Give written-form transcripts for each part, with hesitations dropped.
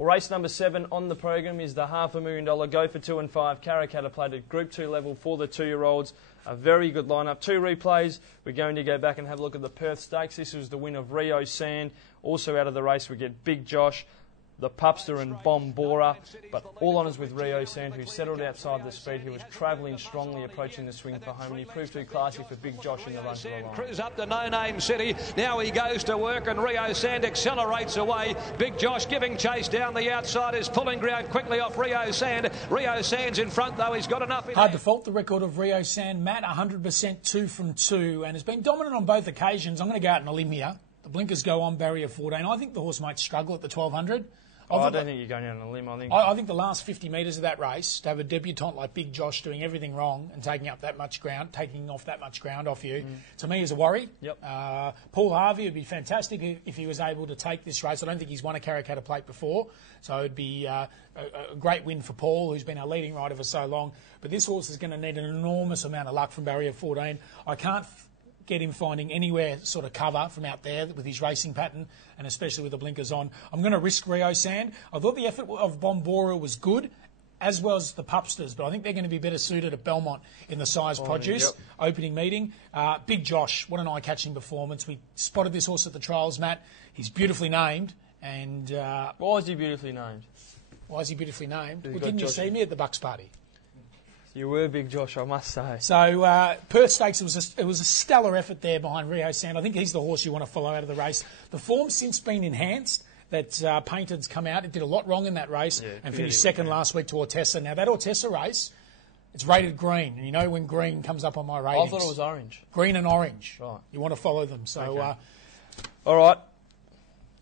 Well, race number 7 on the program is the $500,000 Go for 2 and 5 Karrakatta Plate at Group 2 level for the 2-year-olds. A very good lineup. 2 replays. We're going to go back and have a look at the Perth Stakes. This was the win of Rio Sand. Also out of the race we get Big Josh, the Pupster and Bombora, but all honours with Rio Sand, who settled outside the speed. He was travelling strongly, approaching the swing for home, and he proved too classy for Big Josh in the run to the line. Cruise up to No Name City. Now he goes to work, and Rio Sand accelerates away. Big Josh giving chase down the outside, is pulling ground quickly off Rio Sand. Rio Sand's in front, though. He's got enough. Hard to fault the record of Rio Sand. Matt, 100% 2 from 2, and has been dominant on both occasions. I'm going to go out on a limb here. The blinkers go on barrier 14. I think the horse might struggle at the 1200. I don't think you're going out on a limb. I think the last 50 metres of that race, to have a debutant like Big Josh doing everything wrong and taking off that much ground off you, to me is a worry. Yep. Paul Harvey would be fantastic if he was able to take this race. I don't think he's won a Karrakatta Plate before, so it would be a great win for Paul, who's been our leading rider for so long. But this horse is going to need an enormous amount of luck from barrier 14. I can't get him finding anywhere sort of cover from out there with his racing pattern, and especially with the blinkers on. I'm going to risk Rio Sand. I thought the effort of Bombora was good, as well as the Pupsters, but I think they're going to be better suited at Belmont in the size produce opening meeting. Big Josh, what an eye-catching performance. We spotted this horse at the trials, Matt. He's beautifully named. And why is he beautifully named? Why is he beautifully named? Well, didn't you see me at the Bucks party? You were Big Josh, I must say. So Perth Stakes, it was a stellar effort there behind Rio Sand. I think he's the horse you want to follow out of the race. The form's since been enhanced. That Painted's come out. It did a lot wrong in that race and finished second last week to Ortessa. Now, that Ortessa race, it's rated green. And you know when green comes up on my ratings. I thought it was orange. Green and orange. Right. You want to follow them. So, okay. All right.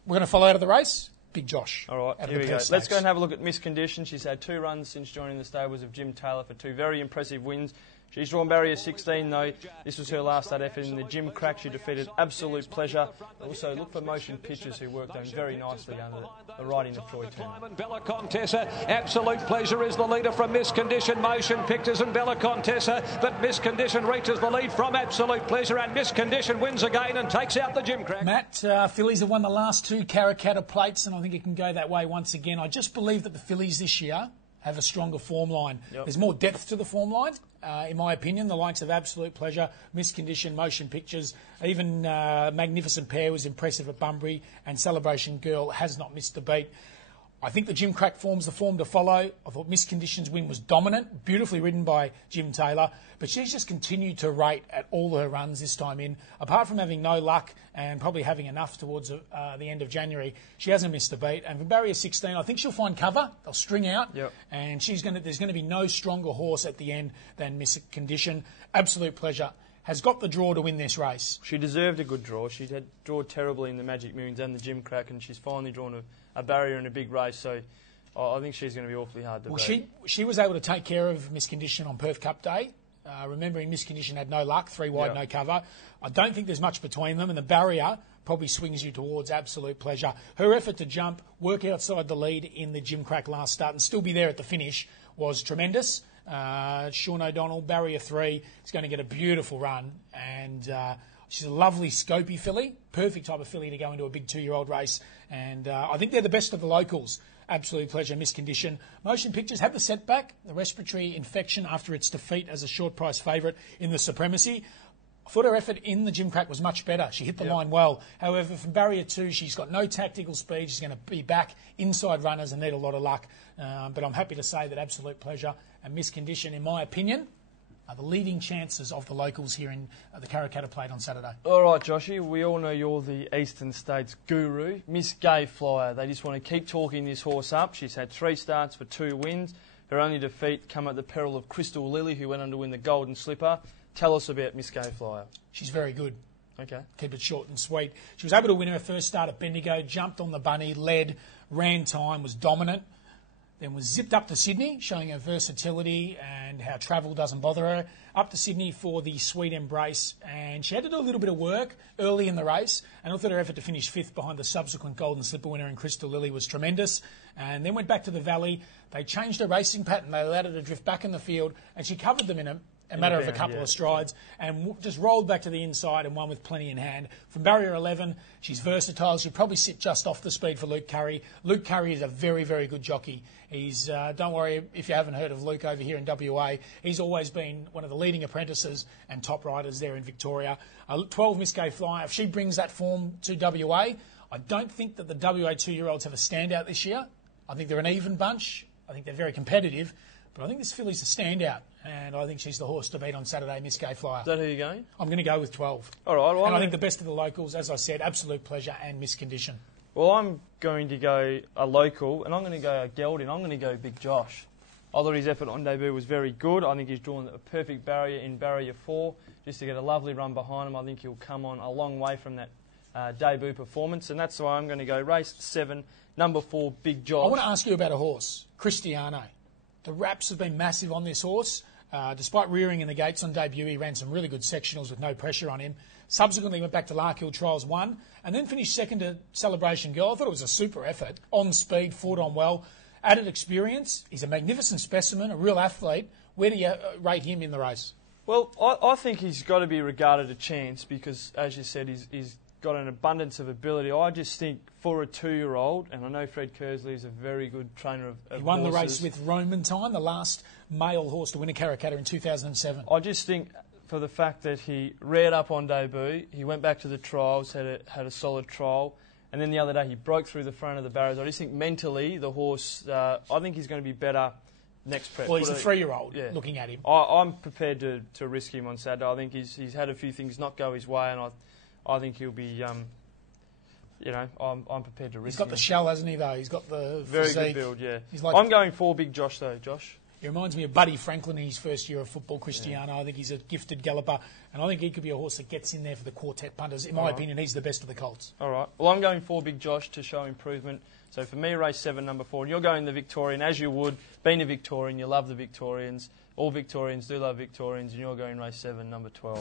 We're going to follow out of the race. Big Josh. All right, here we go. Let's go and have a look at Miss Condition. She's had 2 runs since joining the stables of Jim Taylor for 2 very impressive wins. She's drawn barrier 16 though. This was her last start effort in the Jim Crack. She defeated Absolute Pleasure. Also look for Motion Pictures, who worked on very nicely under the riding of Troy Turner. Bella Contessa, Absolute Pleasure is the leader from Miss Condition, Motion Pictures and Bella Contessa, but Miss Condition reaches the lead from Absolute Pleasure, and Miss Condition wins again and takes out the Jim Crack. Matt, fillies have won the last 2 Karrakatta Plates, and I think it can go that way once again. I just believe that the fillies this year have a stronger form line. Yep. There's more depth to the form line, in my opinion. The likes of Absolute Pleasure, Miss Condition, Motion Pictures, even Magnificent Pair was impressive at Bunbury, and Celebration Girl has not missed a beat. I think the Jim Crack form's the form to follow. I thought Miss Condition's win was dominant, beautifully ridden by Jim Taylor, but she's just continued to rate at all her runs this time in. Apart from having no luck and probably having enough towards the end of January, she hasn't missed a beat. And for barrier 16, I think she'll find cover. They'll string out, and there's going to be no stronger horse at the end than Miss Condition. Absolute Pleasure has got the draw to win this race. She deserved a good draw. She had drawn terribly in the Magic Moons and the Jim Crack, and she's finally drawn a barrier in a big race, so I think she's going to be awfully hard to beat. She was able to take care of Miss Condition on Perth Cup Day. Remembering Miss Condition had no luck, 3 wide, no cover. I don't think there's much between them, and the barrier probably swings you towards Absolute Pleasure. Her effort to jump, work outside the lead in the Jim Crack last start and still be there at the finish was tremendous. Sean O'Donnell, barrier 3, is going to get a beautiful run, and she's a lovely scopy filly, perfect type of filly to go into a big 2-year-old race, and I think they're the best of the locals. Absolute Pleasure, Miss Condition. Motion Pictures had the setback, the respiratory infection after its defeat as a short price favourite in the Supremacy. I thought her effort in the Jim Crack was much better. She hit the line well. However, from barrier 2, she's got no tactical speed. She's going to be back inside runners and need a lot of luck. But I'm happy to say that Absolute Pleasure and Miss Condition, in my opinion, are the leading chances of the locals here in the Karrakatta Plate on Saturday. All right, Joshy, we all know you're the Eastern States guru. Miss Gay Flyer, they just want to keep talking this horse up. She's had 3 starts for 2 wins. Her only defeat come at the peril of Crystal Lily, who went on to win the Golden Slipper. Tell us about Miss Gay Flyer. She's very good. Okay. Keep it short and sweet. She was able to win her first start at Bendigo, jumped on the bunny, led, ran time, was dominant. Then was zipped up to Sydney, showing her versatility and how travel doesn't bother her. Up to Sydney for the Sweet Embrace, and she had to do a little bit of work early in the race, and I thought her effort to finish 5th behind the subsequent Golden Slipper winner in Crystal Lily was tremendous. And then went back to the Valley. They changed her racing pattern. They allowed her to drift back in the field, and she covered them in a a matter of a couple of strides, and just rolled back to the inside and won with plenty in hand. From barrier 11, she's versatile. She'll probably sit just off the speed for Luke Curry. Luke Curry is a very, very good jockey. He's, don't worry if you haven't heard of Luke over here in WA. He's always been one of the leading apprentices and top riders there in Victoria. 12 Miss Gay Fly. If she brings that form to WA, I don't think that the WA 2-year-olds have a standout this year. I think they're an even bunch. I think they're very competitive. But I think this filly's a standout, and I think she's the horse to beat on Saturday, Miss Gay Flyer. Is that who you're going? I'm going to go with 12. All right. Well, and I think the best of the locals, as I said, Absolute Pleasure and Miss Condition. Well, I'm going to go a local, and I'm going to go a gelding. I'm going to go Big Josh. I thought his effort on debut was very good. I think he's drawn a perfect barrier in barrier 4, just to get a lovely run behind him. I think he'll come on a long way from that debut performance, and that's why I'm going to go race 7, number 4, Big Josh. I want to ask you about a horse, Cristiano. The raps have been massive on this horse. Despite rearing in the gates on debut, he ran some really good sectionals with no pressure on him. Subsequently went back to Larkhill Trials 1 and then finished second to Celebration Girl. I thought it was a super effort. On speed, fought on well. Added experience. He's a magnificent specimen, a real athlete. Where do you rate him in the race? Well, I think he's got to be regarded a chance because, as you said, he's got an abundance of ability. I just think for a 2-year-old, and I know Fred Kersley is a very good trainer of He won horses. the race with Roman Time, the last male horse to win a Karrakatta in 2007. I just think for the fact that he reared up on debut, he went back to the trials, had a solid trial, and then the other day he broke through the front of the barriers. I just think mentally the horse, I think he's going to be better next prep. Well, he's a 3-year-old looking at him. I'm prepared to risk him on Saturday. I think he's had a few things not go his way, and I think he'll be, I'm prepared to risk him. He's got the shell, hasn't he, though? He's got the very physique. good build, yeah. Like I'm going for Big Josh, though, Josh. He reminds me of Buddy Franklin in his first year of football, Cristiano. Yeah. I think he's a gifted galloper, and I think he could be a horse that gets in there for the quartet punters. In my opinion, he's the best of the colts. All right. Well, I'm going for Big Josh to show improvement. So for me, race 7, number 4, and you're going the Victorian, as you would. Being a Victorian, you love the Victorians. All Victorians do love Victorians, and you're going race 7, number 12.